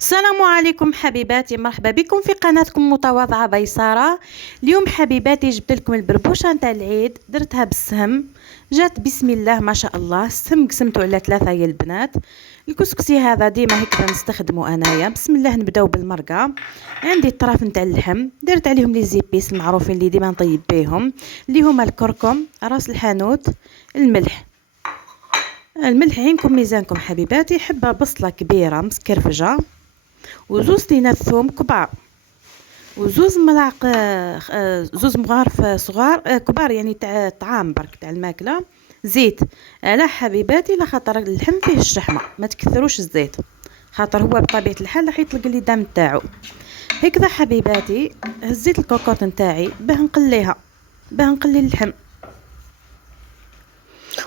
السلام عليكم حبيباتي، مرحبا بكم في قناتكم متواضعة بيسارة. اليوم حبيباتي جبت لكم البربوشة نتاع العيد، درتها بالسهم، جات بسم الله ما شاء الله. السهم قسمته على ثلاثة يا البنات. الكسكسي هذا ديما هكذا نستخدمه انايا. بسم الله نبداو بالمرقه. عندي الطرف نتاع اللحم، درت عليهم لي زيبيس المعروفين اللي ديما نطيب بيهم، اللي هما الكركم، راس الحانوت، الملح. الملح عينكم ميزانكم حبيباتي. حبه بصله كبيره مسكرفجه، وزوز تينات ثوم كبار، وزوز ملاعق زوز مغارف صغار كبار، يعني تاع طعام برك تاع الماكله. زيت على حبيباتي، لخاطر اللحم فيه الشحمه، ما تكثروش الزيت، خاطر هو بطبيعه الحال راح يطلق لي الدم تاعو. هكذا حبيباتي هزيت الكوكوط نتاعي باه نقليها، باه نقلي اللحم.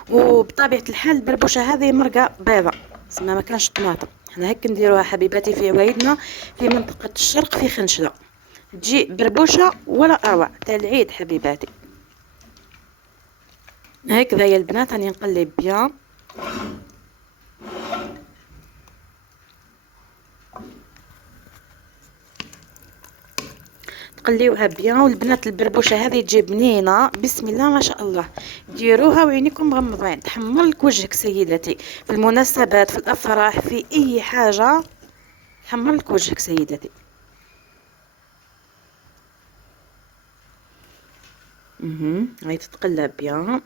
وبطبيعه الحال البربوشه هذه مرقه بيضه، سما ما كانش طماطم. حنا هكا نديروها حبيباتي في عوايدنا في منطقه الشرق في خنشله، تجي بربوشه ولا اروع تاع العيد حبيباتي. هكذا يا البنات راني نقلب بيان. تقليوها بيان. والبنات البربوشه هذه تجي بنينه بسم الله ما شاء الله. ديروها وعينيكم مغمضين، تحمر لك وجهك سيدتي، في المناسبات، في الافراح، في اي حاجه تحمر لك وجهك سيدتي. هاي تتقلب بيان.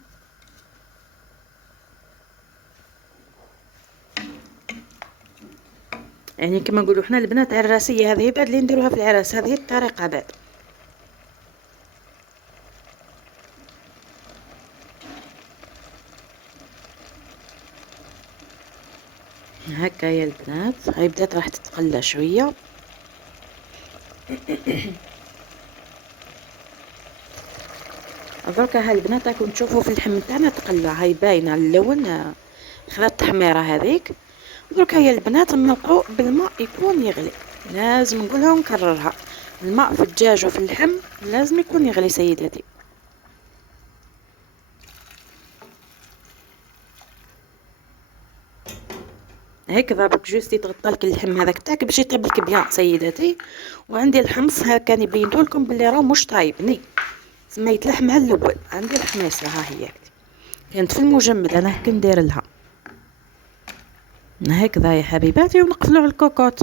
يعني كما نقولوا حنا البنات عراسيه، هذه بعد اللي نديروها في العراس، هذه الطريقه بعد. هكا يا البنات هاي بدات راح تتقلى شويه. دركا هاي البنات راكم تشوفوا في اللحم تاعنا تقلى، هاي باينه اللون، خذات التحميره هذيك. دركا يا البنات نلقوا بالماء يكون يغلي، لازم نقولها ونكررها، الماء في الدجاج وفي اللحم لازم يكون يغلي سيداتي. هكذا برك جوستي تغطى لك اللحم هذاك تاعك باش يطيب لك بيان سيداتي. وعندي الحمص هكا بينتو لكم بلي راه مش طايبني، سميت لحم على الاول. عندي الحميصه ها هي كانت في المجمد، انا هكا ندير لها هكذا يا حبيباتي. ونقفلوا على الكوكوط.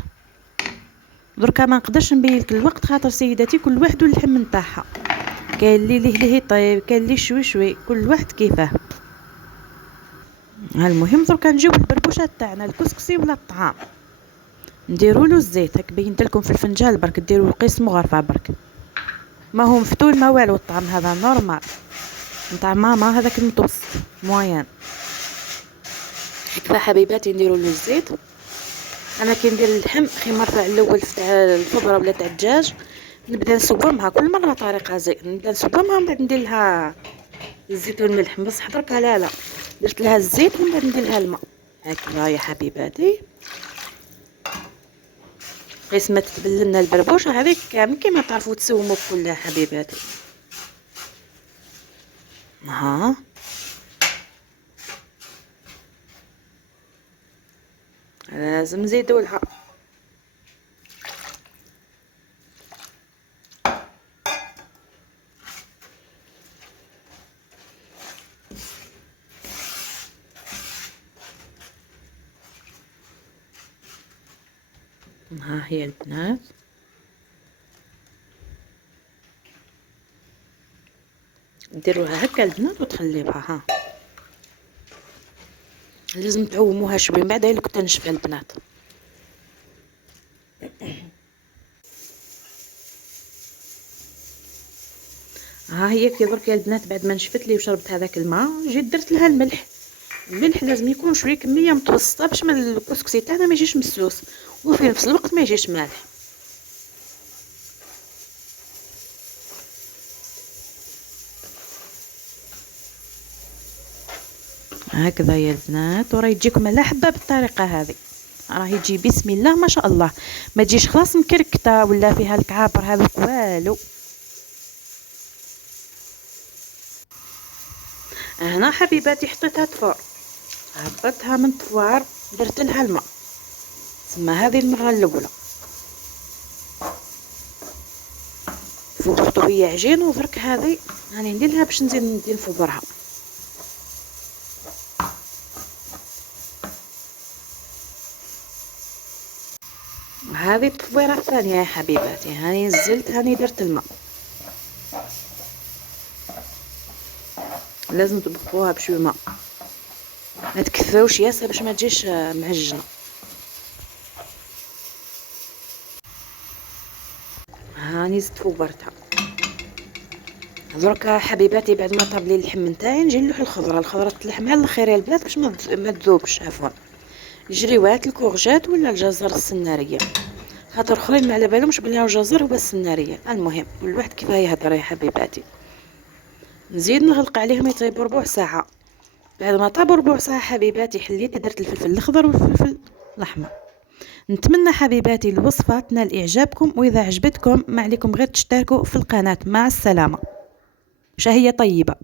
دركا ما نقدرش نبين لك الوقت، خاطر سيداتي كل واحد واللحم نتاعها، كاين اللي ليه طيب، كاين اللي شوي شوي، كل واحد كيفاه. المهم دركا نجيو البربوشه تاعنا الكسكسي ولا الطعام، نديروا له الزيت هك بينت لكم في الفنجان برك، ديروا قيس مغرفه برك، ما هو مفتول ما والو. الطعم هذا نورمال نتاع ماما، هذاك المتوسط موين. هكذا حبيباتي نديروا له الزيت. انا كي ندير اللحم خي مرفع الاول تاع الفبره ولا تاع الدجاج، نبدا نسومها كل مره طريقه زي، نبدا نسومها من بعد ندير لها الزيت والملح. بصح دركا لا درت لها الزيت ومن بعد ندير لها الماء. هكذا يا حبيباتي قيس ما تتبل لنا البربوشه هذيك كامل كيما تعرفوا تسوموا كلها حبيباتي. ها لازم نزيدوا لها. ها هي البنات ديروها هكا البنات وتخليوها. ها لازم تعوموها شوي، من بعد لك تنشف البنات. ها هي كي درك يا البنات بعد ما نشفت لي وشربت هذاك الماء، جيت درت لها الملح. الملح لازم يكون شويه كميه متوسطه باش ما الكسكسي تاعنا ما يجيش مسوس، وفي نفس الوقت ما يجيش مالح. هكذا يا البنات، وراه يجيكم على حبه بالطريقه هذه، راه يجي بسم الله ما شاء الله، ما تجيش خلاص مكركته ولا فيها الكعابر هذوك والو. هنا حبيباتي حطيتها تفور، هبطتها من الطفوار، درت لها الماء تسمى هذه المره الاولى. فوقرتو هي عجين ودرك هذه راني نديرها باش نزيد نفبرها. هذه التفويره الثانيه يا حبيباتي، هاني نزلت هاني درت الماء. لازم تطبخوها بشويه ماء، ما تكثروش ياسر باش ما تجيش معجنه. هاني زدت فبرتها. دركا حبيباتي بعد ما طاب لي اللحم نتاعي نجي نلوح الخضره تلحم على الاخر يا البنات باش ما تذوبش. عفوا الجريوات الكورجات ولا الجزر السناريه، خاطر اخرين ما على بالهمش بلي هو جزر هو السناريه. المهم كل واحد كيف يهضر يا حبيباتي. نزيد نغلق عليهم يطيبوا ربع ساعه. بعد ما طابوا ربع ساعه حبيباتي حليت درت الفلفل الاخضر والفلفل الاحمر. نتمنى حبيباتي الوصفه تنال اعجابكم، واذا عجبتكم ما عليكم غير تشتركوا في القناه. مع السلامه. شهيه طيبه.